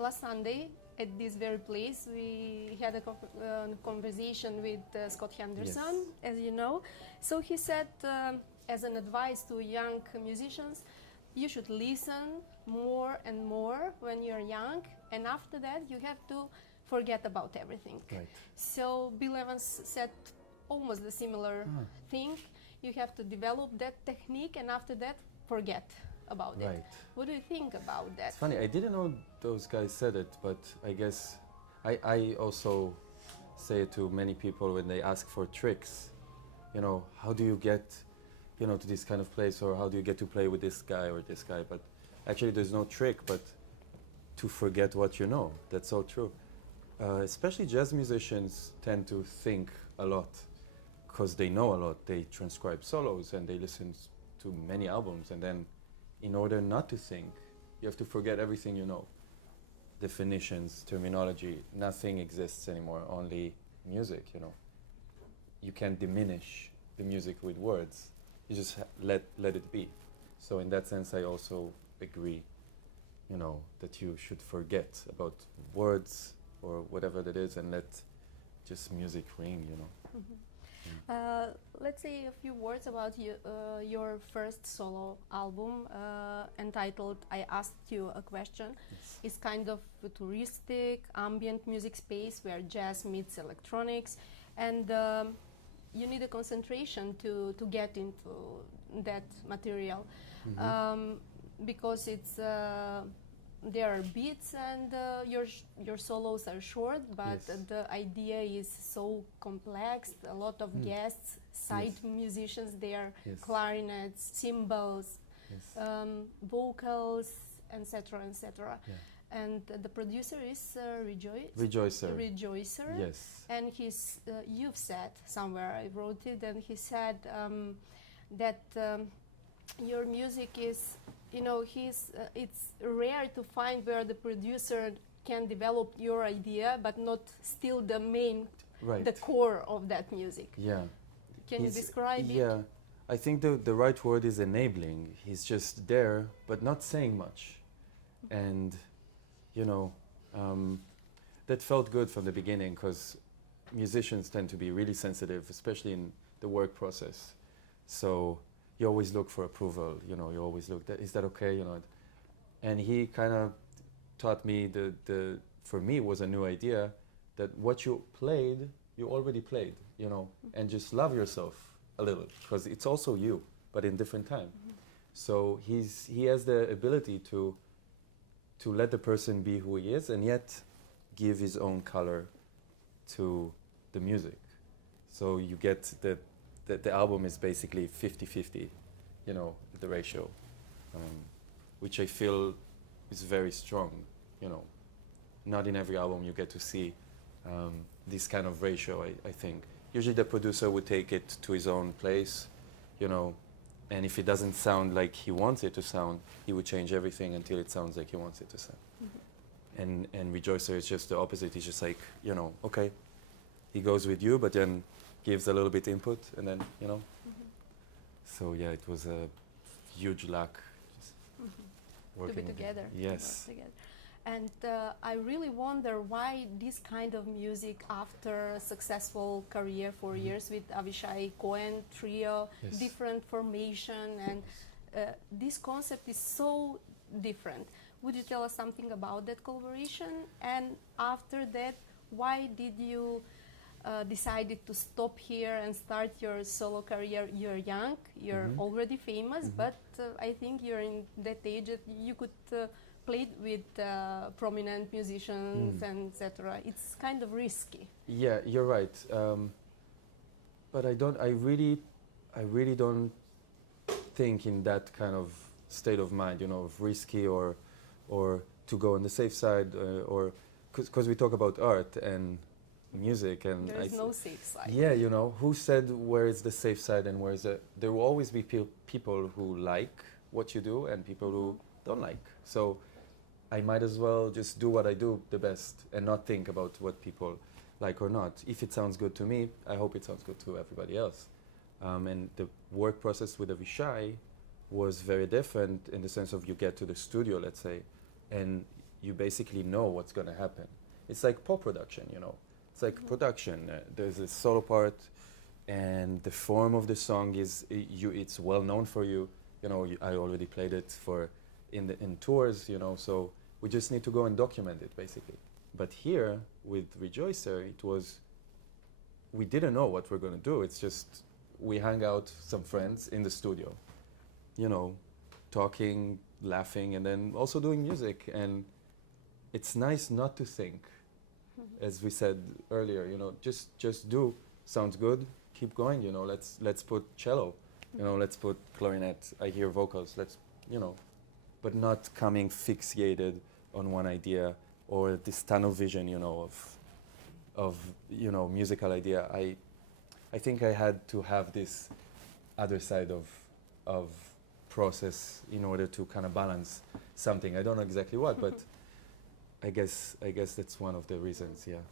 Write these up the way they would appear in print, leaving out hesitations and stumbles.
last Sunday at this very place, we had a conversation with Scott Henderson, as you know. So he said, as an advice to young musicians, you should listen more and more when you're young, and after that you have to forget about everything. Right. So Bill Evans said almost the similar thing. You have to develop that technique, and after that forget about Right. it. What do you think about that? It's funny, I didn't know those guys said it, but I guess I also say it to many people when they ask for tricks. You know, how do you get, you know, to this kind of place, or how do you get to play with this guy or this guy? But actually there's no trick but to forget what you know. That's so true. Especially jazz musicians tend to think a lot because they know a lot. They transcribe solos and they listen to many albums, and then in order not to think, you have to forget everything you know. Definitions, terminology, nothing exists anymore, only music, you know. You can't diminish the music with words. You just let it be. So in that sense, I also agree, you know, that you should forget about words or whatever that is and let just music ring, you know. Let's say a few words about your first solo album entitled I Asked You a Question. Yes. It's kind of futuristic, ambient music space where jazz meets electronics, and you need a concentration to get into that material, because it's there are beats and your solos are short, but the idea is so complex. A lot of guests, side musicians there, clarinets, cymbals, vocals, etc., etc. And the producer is Rejoicer. Yes. And he's you've said somewhere, I wrote it, and he said that your music is, you know, it's rare to find where the producer can develop your idea but not still the main, the core of that music. Yeah. Can you describe it? Yeah, I think the right word is enabling. He's just there but not saying much. And, you know, that felt good from the beginning, because musicians tend to be really sensitive, especially in the work process. So you always look for approval, you know, you always look, is that okay, you know? And he kind of taught me, for me it was a new idea, that what you played, you already played, you know, and just love yourself a little, because it's also you, but in different time. So he has the ability to let the person be who he is, and yet give his own color to the music. So you get the album is basically 50-50, you know, the ratio, which I feel is very strong, you know. Not in every album you get to see this kind of ratio, I think. Usually the producer would take it to his own place, you know, and if it doesn't sound like he wants it to sound, he would change everything until it sounds like he wants it to sound. And Rejoicer is just the opposite. He's just like, you know, okay, he goes with you, but then gives a little bit input, and then, you know. So yeah, it was a huge luck just working to be together. Yes. Together. And I really wonder why this kind of music, after a successful career for years with Avishai Coen trio, different formation, and this concept is so different. Would you tell us something about that collaboration? And after that, why did you decided to stop here and start your solo career? You're young, you're already famous, but I think you're in that age that you could play with prominent musicians and etc. It's kind of risky. Yeah, you're right. But I really don't think in that kind of state of mind, you know, of risky or to go on the safe side, or because we talk about art and music, and there is no safe side. Yeah, you know, who said where is the safe side and where is the... There will always be people who like what you do and people who don't like. So I might as well just do what I do the best and not think about what people like or not. If it sounds good to me, I hope it sounds good to everybody else. And the work process with Avishai was very different in the sense of you get to the studio, let's say, and you basically know what's going to happen. It's like pop production, you know. It's like production. There's a solo part, and the form of the song is it's well known for you. You know, I already played it in tours, you know. So we just need to go and document it, basically. But here with Rejoicer, we didn't know what we're going to do. It's just we hang out some friends in the studio, you know, talking, laughing, and then also doing music. And it's nice not to think, as we said earlier, you know, just do. Sounds good, keep going, you know, let's put cello, you know, let's put clarinet, I hear vocals, let's, you know, but not coming fixated on one idea or this tunnel vision, you know, of you know, musical idea. I think I had to have this other side of process in order to kind of balance something. I don't know exactly what, but I guess that's one of the reasons, yeah.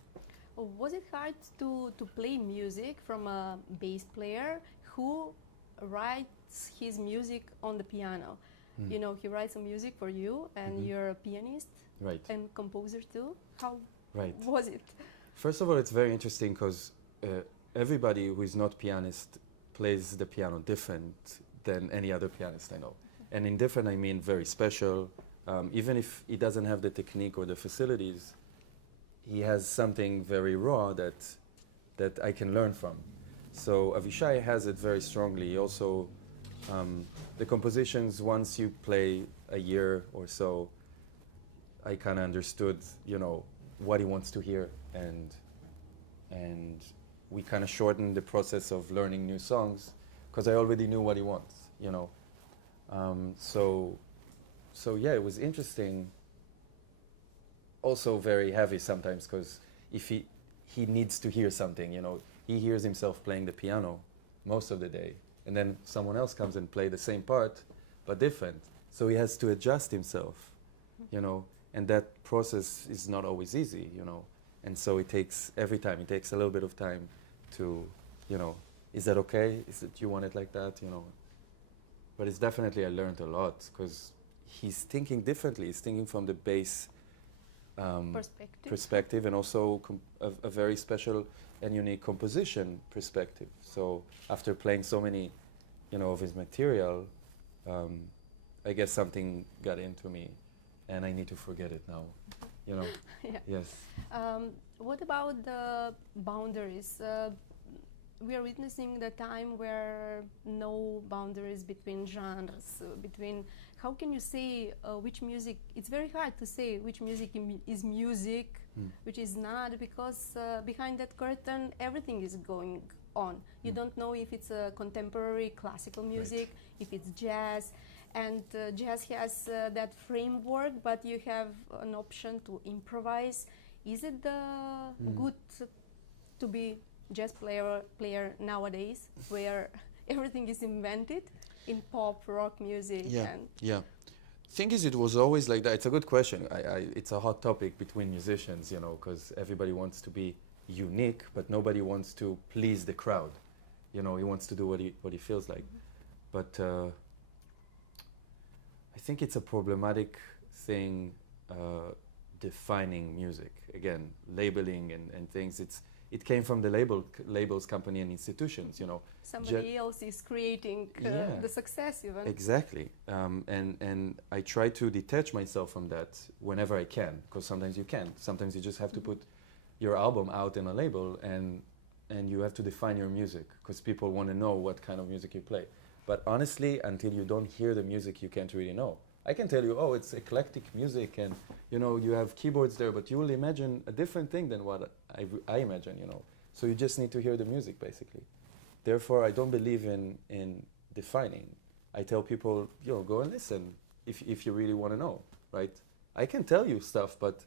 Was it hard to play music from a bass player who writes his music on the piano? You know, he writes some music for you, and you're a pianist, right, and composer too. How right. was it? First of all, it's very interesting because everybody who is not pianist plays the piano different than any other pianist I know. And in different, I mean very special. Even if he doesn't have the technique or the facilities, he has something very raw that I can learn from. So Avishai has it very strongly. He also, the compositions, once you play a year or so, I kind of understood, you know, what he wants to hear, and we kind of shortened the process of learning new songs because I already knew what he wants, you know. So yeah, it was interesting. Also very heavy sometimes because if he needs to hear something, you know, he hears himself playing the piano most of the day, and then someone else comes and play the same part but different. So he has to adjust himself, you know, and that process is not always easy, you know. And so it takes a little bit of time to, you know, is that okay? Is it you want it like that, you know? But it's definitely, I learned a lot because he's thinking differently. He's thinking from the bass perspective, and also a very special and unique composition perspective. So after playing so many, you know, of his material, I guess something got into me, and I need to forget it now, you know. Yeah. Yes. What about the boundaries? We are witnessing the time where no boundaries between genres, how can you say which music, it's very hard to say which music is music, which is not, because behind that curtain everything is going on. You don't know if it's a contemporary classical music, if it's jazz, and jazz has that framework, but you have an option to improvise. Is it good to be jazz player nowadays, where everything is invented in pop, rock music? Yeah. Thing is, it was always like that. It's a good question. It's a hot topic between musicians, you know, because everybody wants to be unique, but nobody wants to please the crowd. You know, he wants to do what he feels like. But I think it's a problematic thing, defining music. Again, labeling and things. It came from the labels company and institutions, you know. Somebody else is creating the success even. Exactly. And I try to detach myself from that whenever I can, because sometimes you can't. Sometimes you just have to put your album out in a label, and you have to define your music, because people want to know what kind of music you play. But honestly, until you don't hear the music, you can't really know. I can tell you, oh, it's eclectic music, and you know, you have keyboards there, but you will imagine a different thing than what I imagine, you know. So you just need to hear the music, basically. Therefore, I don't believe in defining. I tell people, you know, go and listen if you really want to know, right? I can tell you stuff, but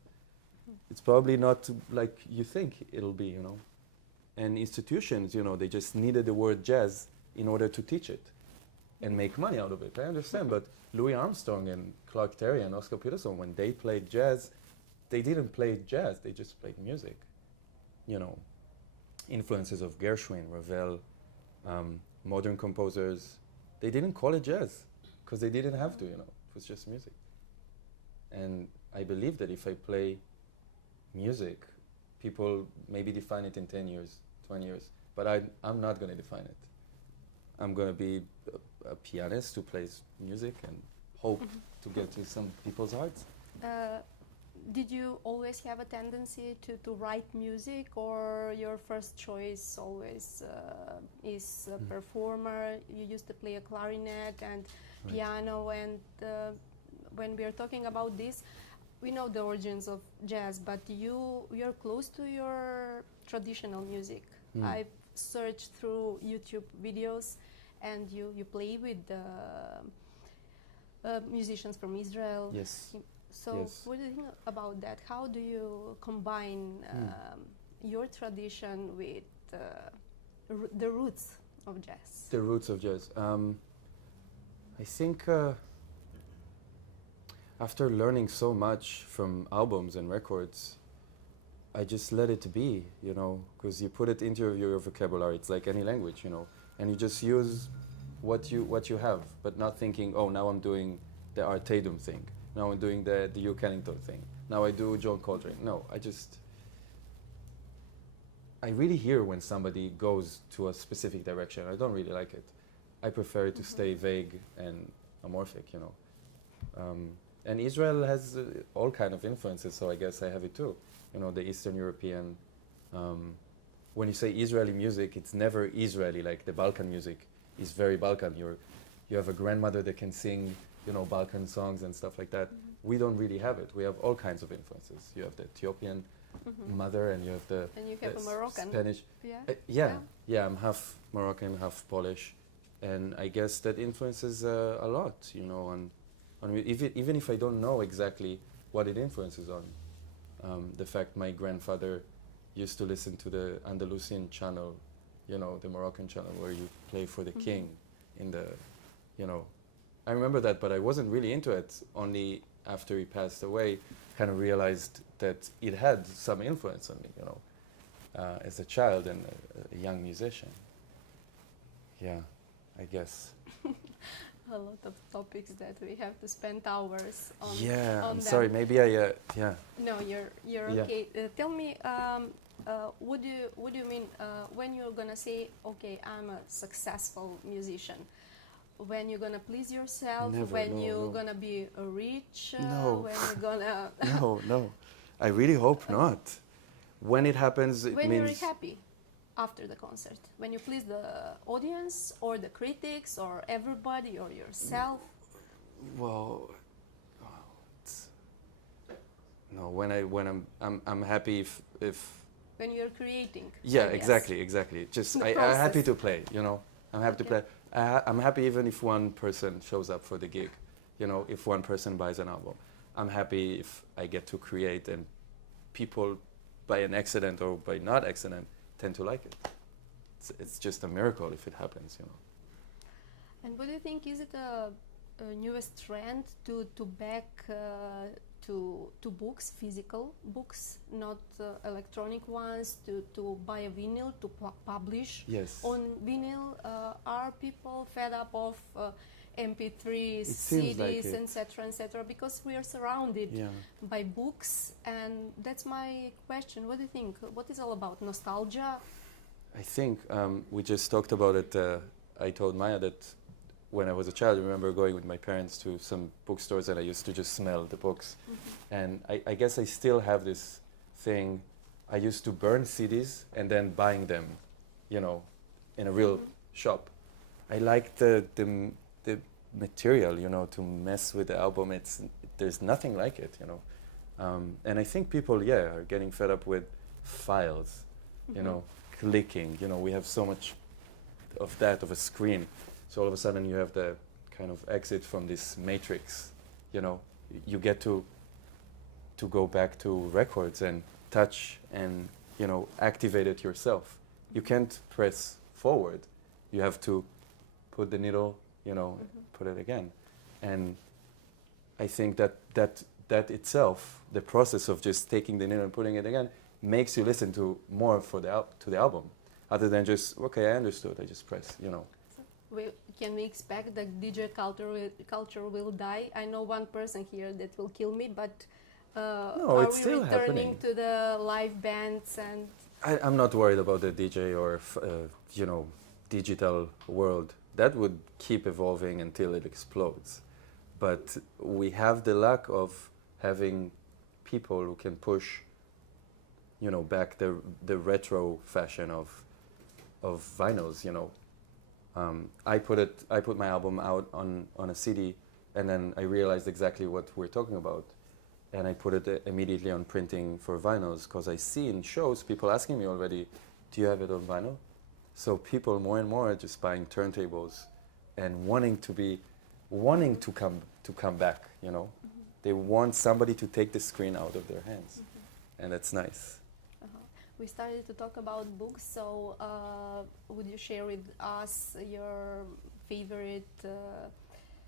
it's probably not like you think it'll be, you know. And institutions, you know, they just needed the word jazz in order to teach it and make money out of it. I understand, but Louis Armstrong and Clark Terry and Oscar Peterson, when they played jazz, they didn't play jazz, they just played music. You know, influences of Gershwin, Ravel, modern composers, they didn't call it jazz because they didn't have to, you know, it was just music. And I believe that if I play music, people maybe define it in 10 years, 20 years, but I'm not going to define it. I'm going to be a pianist who plays music and hope to get to some people's hearts. Did you always have a tendency to write music, or your first choice always is a performer? You used to play a clarinet and piano, and when we are talking about this, we know the origins of jazz, but you're close to your traditional music. I've searched through YouTube videos, and you play with musicians from Israel. Yes. So Yes. what do you think about that? How do you combine your tradition with the roots of jazz? The roots of jazz. I think after learning so much from albums and records, I just let it be, you know, because you put it into your vocabulary. It's like any language, you know, and you just use what you have, but not thinking, oh, now I'm doing the Art Tatum thing. Now I'm doing the Duke Ellington thing. Now I do John Coltrane. No, I really hear when somebody goes to a specific direction. I don't really like it. I prefer it to stay vague and amorphic, you know. And Israel has all kind of influences, so I guess I have it too. You know, the Eastern European. When you say Israeli music, it's never Israeli, like the Balkan music is very Balkan. You have a grandmother that can sing, you know, Balkan songs and stuff like that. We don't really have it. We have all kinds of influences. You have the Ethiopian mother, and you have the And you have a Moroccan. Spanish. Yeah. Yeah, I'm half Moroccan, half Polish, and I guess that influences a lot, you know. On me, even if I don't know exactly what it influences on, the fact my grandfather used to listen to the Andalusian channel, you know, the Moroccan channel where you play for the king in the, you know. I remember that, but I wasn't really into it. Only after he passed away, kind of realized that it had some influence on me, you know, as a child and a young musician. Yeah, I guess. A lot of topics that we have to spend hours on. Yeah, on I'm them. sorry. Maybe I. Yeah. No, you're Yeah. okay. Tell me, what do you mean when you're gonna say, okay, I'm a successful musician? When you're gonna please yourself? Never, when no, you're no. gonna be rich? No. When you're gonna? No. I really hope not. When it happens, it When means. you're happy after the concert, when you please the audience or the critics or everybody or yourself. Well, no. When I'm happy if. When you're creating. Yeah, I guess. exactly. Just The I'm process. happy to play. You know, I'm happy to Okay. play. I'm happy even if one person shows up for the gig. You know, if one person buys an album, I'm happy if I get to create and people, by an accident or by not accident, tend to like it. It's just a miracle if it happens. You know. And what do you think, is it a newest trend to back to books, physical books, not electronic ones, to buy a vinyl, to publish Yes. on vinyl? Are people fed up of MP3s, It seems like CDs, it. etc., because we are surrounded Yeah. by books? And that's my question. What do you think? What is all about? Nostalgia? I think we just talked about it. I told Maya that when I was a child, I remember going with my parents to some bookstores and I used to just smell the books. And I guess I still have this thing. I used to burn CDs and then buying them, you know, in a real shop. I like the material, you know, to mess with the album. There's nothing like it, you know. And I think people, are getting fed up with files, you know, clicking. You know, we have so much of that, of a screen. So all of a sudden you have the kind of exit from this matrix, you know. You get to go back to records and touch and, you know, activate it yourself. You can't press forward. You have to put the needle, you know, put it again. And I think that itself, the process of just taking the needle and putting it again, makes you listen to more to the album, other than just, okay, I understood, I just press, you know. Can we expect that DJ culture will die? I know one person here that will kill me, but No, are it's we still returning happening. to the live bands and I'm not worried about the DJ or digital world. That would keep evolving until it explodes. But we have the luck of having people who can push, back the retro fashion of vinyls. I put my album out on a CD, and then I realized exactly what we're talking about, and I put it immediately on printing for vinyls, because I see in shows people asking me already, do you have it on vinyl? So people more and more are just buying turntables and wanting to come back, Mm-hmm. They want somebody to take the screen out of their hands, Mm-hmm. and that's nice. We started to talk about books, so would you share with us your favorite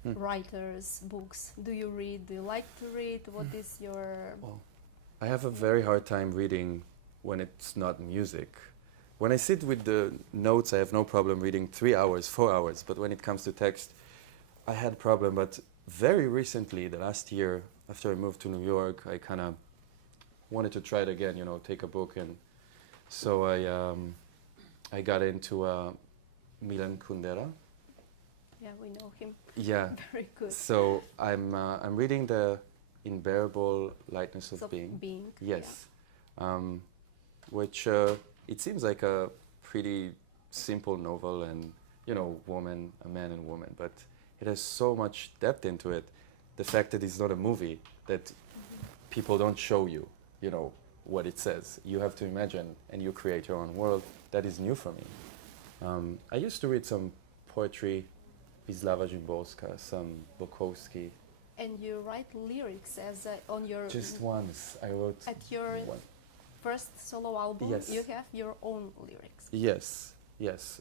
writers' books? Do you read? Do you like to read? What is your... Well, I have a very hard time reading when it's not music. When I sit with the notes, I have no problem reading 3 hours, 4 hours, but when it comes to text, I had a problem. But very recently, the last year, after I moved to New York, I kind of wanted to try it again, take a book. And so I got into Milan Kundera. Yeah, we know him. Yeah. Very good. So I'm reading The Unbearable Lightness of Being. Yes. Yeah. Which it seems like a pretty simple novel, and a man and woman, but it has so much depth into it. The fact that it's not a movie, that people don't show you, what it says. You have to imagine, and you create your own world. That is new for me. I used to read some poetry, Wisława Szymborska, some Bukowski. And you write lyrics as on your... Just once I wrote. At your first solo album, Yes. you have your own lyrics. Yes.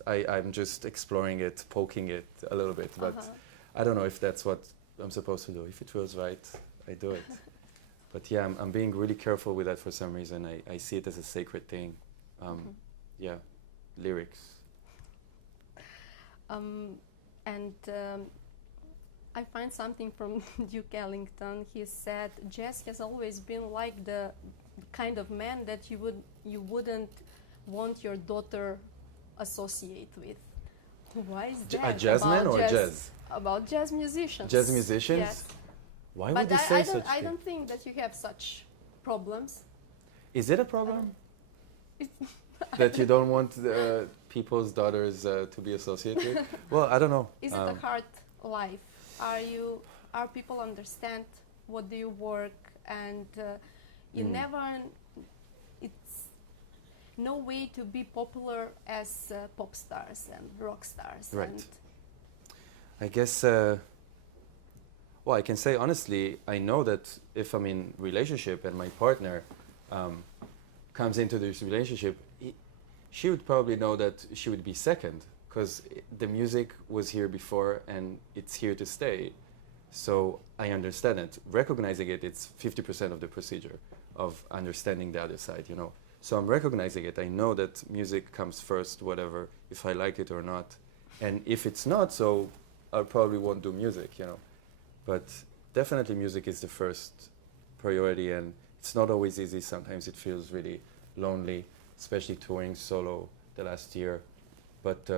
I'm just exploring it, poking it a little bit, but I don't know if that's what I'm supposed to do. If it feels right, I do it. But yeah, I'm being really careful with that for some reason. I see it as a sacred thing. Yeah, lyrics. I find something from Duke Ellington. He said, jazz has always been like the kind of man that you wouldn't want your daughter associate with. Why is that? A jazzman or jazz? About jazz musicians. Jazz musicians? Yes. Why would you say such I thing? don't think that you have such problems. Is it a problem? That you don't want people's daughters to be associated with? Well, I don't know. Is it a hard life? Are people understand what do you work, and you never... It's no way to be popular as pop stars and rock stars. Right. And I guess, well, I can say honestly, I know that if I'm in relationship and my partner comes into this relationship, she would probably know that she would be second, because the music was here before and it's here to stay. So I understand it. Recognizing it, it's 50% of the procedure of understanding the other side, So I'm recognizing it. I know that music comes first, whatever, if I like it or not. And if it's not, so I probably won't do music, But definitely music is the first priority, and it's not always easy. Sometimes it feels really lonely, especially touring solo the last year. But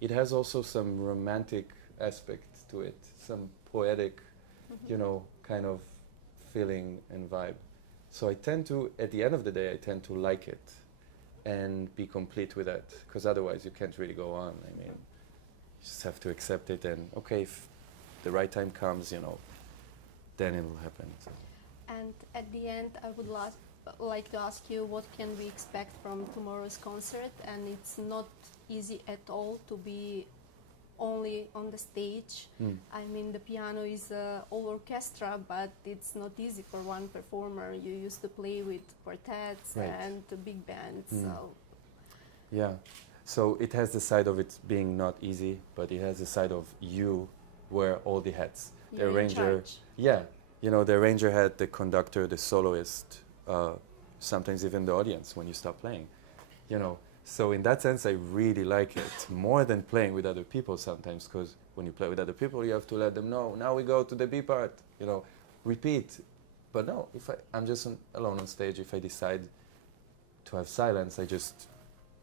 it has also some romantic aspect to it, some poetic, kind of feeling and vibe. So I tend to, at the end of the day, I tend to like it and be complete with that, because otherwise you can't really go on. I mean, you just have to accept it, and okay, if the right time comes, then it will happen. So. And at the end, I would like to ask you, what can we expect from tomorrow's concert? And it's not easy at all to be only on the stage. I mean, the piano is all orchestra, but it's not easy for one performer. You used to play with quartets and big bands. So. Yeah, so it has the side of it being not easy, but it has the side of you wear all the hats. The You're arranger, the arranger had the conductor, the soloist, sometimes even the audience when you stop playing, So in that sense, I really like it more than playing with other people sometimes, because when you play with other people, you have to let them know, now we go to the B part, repeat. But no, if I'm just alone on stage, if I decide to have silence, I just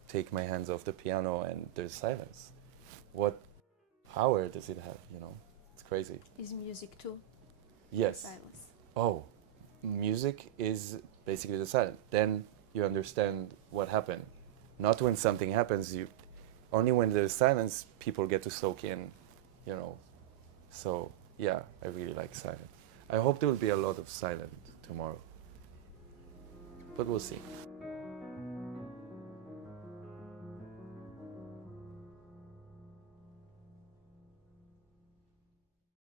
take my hands off the piano and there's silence. What power does it have, you know? It's crazy. Is music too? Yes. Silence. Oh, music is basically the silence. Then you understand what happened. Not when something happens, only when there's silence, people get to soak in, you know. So, yeah, I really like silence. I hope there will be a lot of silence tomorrow. But we'll see.